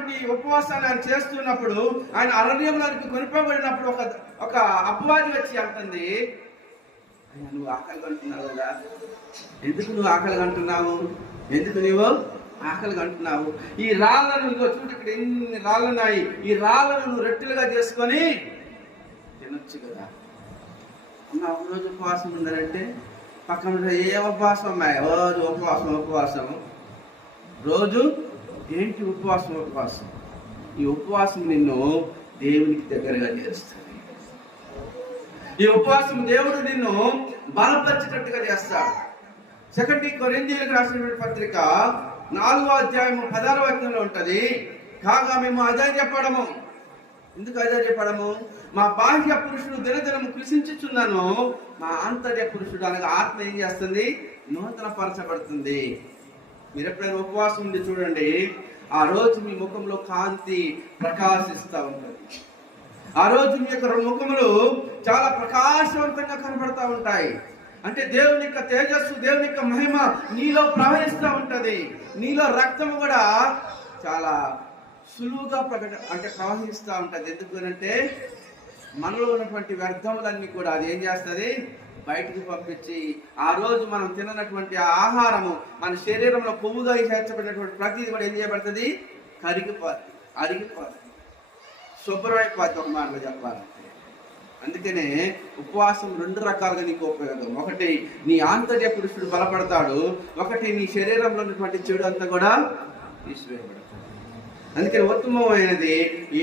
రకమైనటువంటి ఉపవాసాన్ని ఆయన చేస్తున్నప్పుడు, ఆయన అరణ్యంలోనికి కొనిపోబడినప్పుడు ఒక అపవాది వచ్చి అంటుంది, నువ్వు ఆకలిగా అంటున్నావు కదా, ఎందుకు నువ్వు ఆకలిగా అంటున్నావు, ఎందుకు నువ్వు ఆకలిగా అంటున్నావు? ఈ రాళ్ళను చూడు, ఇక్కడ ఎన్ని రాళ్ళు ఉన్నాయి, ఈ రాళ్ళను నువ్వు రొట్టెలుగా చేసుకొని తినొచ్చు కదా. ఒక రోజు ఉపవాసం ఉండాలంటే పక్కన ఏ ఉపవాసం అమ్మాయి, రోజు ఉపవాసం రోజు ఏంటి ఉపవాసం? ఈ ఉపవాసం నిన్ను దేవునికి దగ్గరగా చేస్తుంది. ఈ ఉపవాసం దేవుడు నిన్ను బలపరిచేటట్టుగా చేస్తాడు. 2 కొరింథీయులకు రాసినటువంటి పత్రిక 4వ అధ్యాయము 16వ వచనంలో ఉంటది, కాగా మేము అధైర్యపడము. ఎందుకు అధైర్యపడము? మా బాహ్య పురుషుడు దినదినము కృషించుచున్నాను, మా ఆంతర్య పురుషుడు అనగా ఆత్మ ఏం చేస్తుంది? నూతన పరచబడుతుంది. మీరు ఎప్పుడైనా ఉపవాసం ఉండి చూడండి, ఆ రోజు మీ ముఖంలో కాంతి ప్రకాశిస్తూ ఉంటుంది. ఆ రోజు మీ యొక్క ముఖములు చాలా ప్రకాశవంతంగా కనబడతా ఉంటాయి. అంటే దేవుని యొక్క తేజస్సు, దేవుని యొక్క మహిమ నీలో ప్రవహిస్తూ ఉంటది. నీలో రక్తము కూడా చాలా సులువుగా ప్రవహిస్తూ ఉంటది. ఎందుకంటే మనలో ఉన్నటువంటి వ్యర్థములన్నీ కూడా అది ఏం చేస్తుంది? బయటికి పంపించి ఆ రోజు మనం తిననటువంటి ఆహారము మన శరీరంలో కొవ్వుగా చేర్చబడినటువంటి ప్రతిదీ కూడా ఏం చేయబడుతుంది? కరిగిపోతుంది, అరిగిపోతుంది, శుభ్రమైపోతుంది. ఒక మాటలో చెప్పాలంటే అందుకనే ఉపవాసం 2 రకాలుగా నీకు ఉపయోగం. ఒకటి నీ ఆంతర్య పురుషుడు బలపడతాడు, ఒకటి నీ శరీరంలో ఉన్నటువంటి చెడు అంతా కూడా తీసివేయబడతాడు. అందుకని ఉత్తమమైనది ఏంటి?